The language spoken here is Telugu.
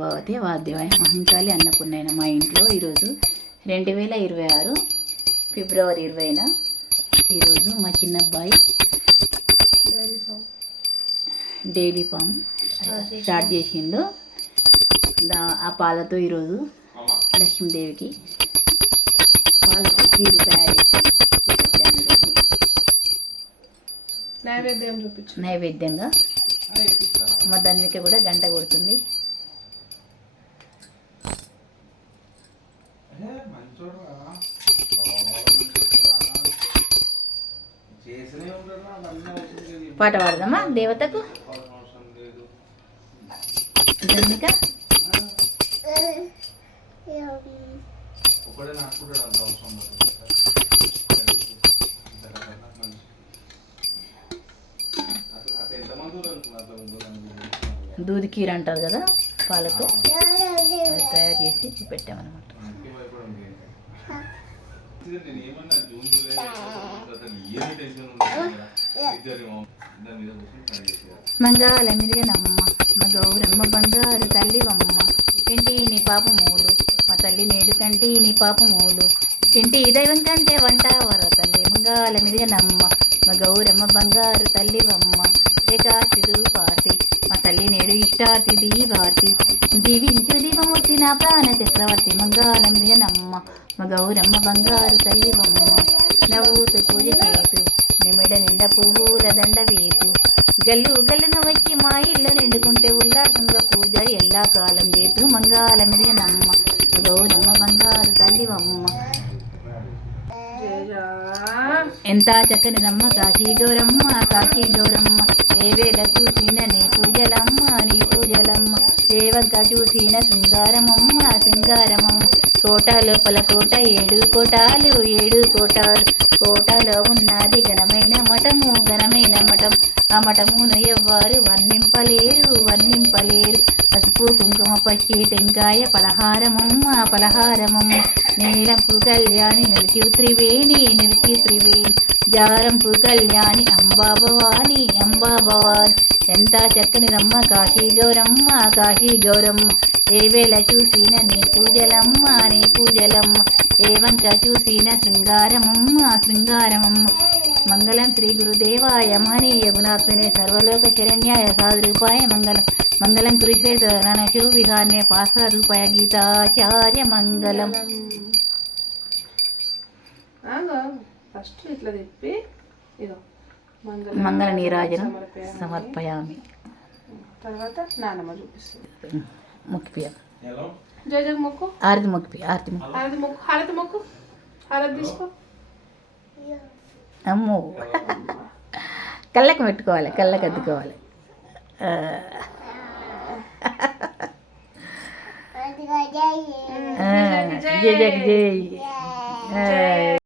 భవతి వాద్యవాయ మహంకాళి అన్నపూర్ణైన మా ఇంట్లో ఈరోజు రెండు వేల ఇరవై ఆరు ఫిబ్రవరి ఇరవైన ఈరోజు మా చిన్న అబ్బాయి డైలీ ఫామ్ స్టార్ట్ చేసిండు. దా ఆ పాలతో ఈరోజు లక్ష్మీదేవికి పాలతో కీరు తయారు చేసి నైవేద్యం చూపించు. నైవేద్యంగా మా ధన్విక కూడా గంట కొడుతుంది. పాట పాడదామా? దేవతకు? దూది కీర అంటారు కదా పాలతో? తయారు చేసి పెట్టామన్నమాట. నేను ఏమన్నా జూన్ జూలై అసలు ఏమి టెన్షన్ మంగాల మిరిగనమ్మ మా గౌరమ్మ బంగారు తల్లివమ్మ ఏంటి నీ పాప మూలు? మా తల్లి నేడు కంటి నీ పాప మూలు. ఇంటి దైవం కంటే వంట వర తల్లి మంగాల మిరిగనమ్మ మా గౌరమ్మ బంగారు తల్లివమ్మ ఏకార్తి పార్తి నేడు ఇష్టార్తి దీవించు దీపం ప్రాణ చక్రవర్తి మంగాల మిరిగనమ్మ మా బంగారు తల్లివమ్మ నవ్వుతూ పూజ చేతు నిమిడ నిండ పువ్వుల దండ వేతు గల్లు గల్లున వచ్చి మా ఇల్లు నిండుకుంటే ఉల్లాసంగా పూజ ఎల్లా కాలం చేతు మంగాల మిరిగనమ్మ గౌరమ్మ బంగారు తల్లివమ్మ. ఎంత చక్కని చక్కనిదమ్మ కాశీ గౌరమ్మ కాశీ గౌరమ్మ. ఏ వేళ చూసిన నీకు పూజలమ్మ చూసిన శృంగారమమ్మ శృంగారమమ్మ కోట లోపల కోట ఏడు కోటాలు ఏడు కోటాలు కోటలో ఉన్నది ఘనమైన మఠము ఘనమైన మఠం. ఆ మఠమును ఎవ్వరు వర్ణింపలేరు వర్ణింపలేరు. పసుపు కుంకుమ పచ్చి టెంకాయ పలహారమమ్మ పలహారమమ్మ నీలంపు కళ్యాణి నిలిచి త్రివేణి నిలిచి త్రివేణి. జారంపు కళ్యాణి అంబా భవాని అంబా భవాని ఎంత చక్కని రమ్మ కాశీ గౌరమ్మ కాశీ గౌరమ్మ. ఏ వేళ చూసిన నీ పూజలమ్మ నీ పూజలమ్మ. ఏ వంక చూసిన శృంగారమమ్మ శృంగారమమ్మ. మంగళం శ్రీ గురుదేవాయ మహనీయ గుణాత్మనే సర్వలోక శరణ్యాయ సాధురూపాయ మంగళం. మంగళం కురుశ్వేతరణ శోభిధాన్య పాసారూపాయ గీతాచార్య మంగళం. ఫస్ట్ ఇట్లా తిప్పి ఇదో మంగళ మంగళ నీరాజనం సమర్పయామి. తర్వాత నానమ్మ చూపిస్తుంది. ముక్కిపియ. హలో. జయ జగ మొక్కు ఆరతి ముక్కిపి ఆరతి ముక్కు హారతి మొక్కు హారతి మొక్కు హారతి తీసుకో. అమ్మో. కళ్ళకి పెట్టుకోవాలి కళ్ళకి అద్దుకోవాలి. ఆ. ఆ, జై జై జై. ఆ.